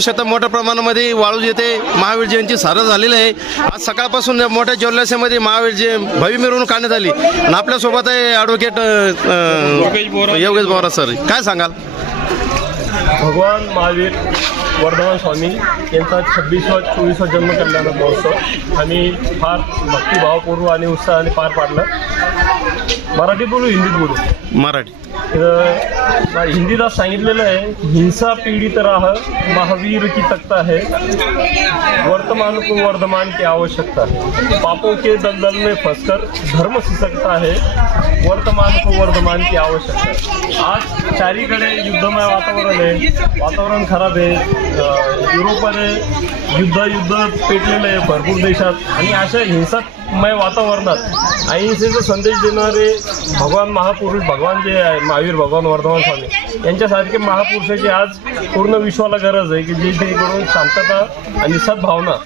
बघू शकता मोठ्या प्रमाणामध्ये वाळूज येथे महावीर जयंती सारं झालेलं आहे. आज सकाळपासून मोठ्या जल्लोषामध्ये महावीर जय भव्य मिरवणूक काढण्यात आली. आणि आपल्यासोबत आहे ॲडव्होकेट योगेश बोरा. सर काय सांगाल? भगवान महावीर वर्धमान स्वामी यांचा छब्बीसवा चोवीसवा जन्म कल्याण महोत्सव आम्ही फार भक्तिभावपूर्व आणि उत्साहाने पार पाडलं. मराठी बोलू हिंदीत बोलू. मराठी. तर सांगितलेलं आहे हिंसा पीडित राह महावीर की तख्ता है वर्तमान को वर्धमान की आवश्यकता है। पापों के दलदल में फंसकर धर्म सिसकता है वर्तमान को वर्धमान की आवश्यकता है। आज चारीकडे युद्धमय वातावरण आहे वातावरण खराब आहे युरोपमध्ये युद्ध युद्ध पेटलेलं आहे भरपूर देशात आणि अशा मय वातावरणात. अहिंसेचा संदेश देणारे भगवान महापुरुष भगवान जे आहे महावीर भगवान वर्धमान स्वामी यांच्यासारखे महापुरुषाची आज पूर्ण विश्वाला गरज आहे की जेणेकरून शांतता आणि सद्भावना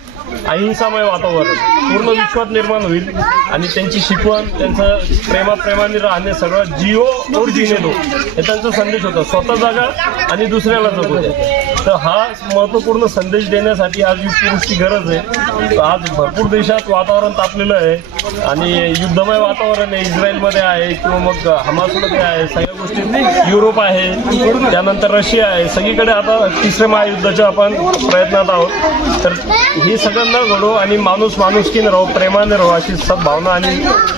अहिंसामय वातावरण पूर्ण विश्वात निर्माण होईल. आणि त्यांची शिकवण त्यांचं प्रेमाप्रेमाने राहणे सगळं जिओ और जिने दो हे त्यांचा संदेश होता. स्वतः जागा आणि दुसऱ्याला जगू द्या. तर हा महत्त्वपूर्ण संदेश देण्यासाठी आज युग पुरुषची गरज आहे. आज भरपूर देशात वातावरण तापलेलं आहे. आणि युद्धमय वातावरण आहे इस्रायलमध्ये आहे किंवा मग हमासमध्ये आहे सगळ्या गोष्टी युरोप आहे त्यानंतर रशिया आहे. सगळीकडे आता तिसऱ्या महायुद्धाच्या आपण प्रयत्नात आहोत. तर हे सगळं न घडो आणि माणूस माणुसकीने राहू प्रेमाने राहू अशी सद्भावना आणि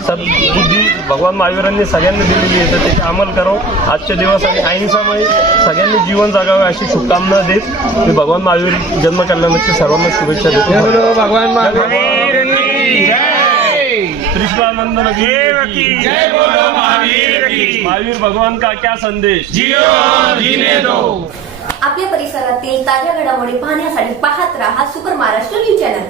सद्बुद्धी भगवान महावीरांनी सगळ्यांनी दिलेली आहे. तर त्याची अंमल करो. आजचे दिवस आणि अहिंसामय सगळ्यांनी जीवन जगावे अशी शुभकामना देत मी भगवान महावीर जन्म कल्याणाची सर्वांना शुभेच्छा देतो. भगवान महावीर कृष्णानंदन महावीर भगवान का क्या संदेश? आपल्या परिसरातील ताज्या घडामोडी पाहण्यासाठी पाहत राहा सुपर महाराष्ट्र न्यूज चॅनल.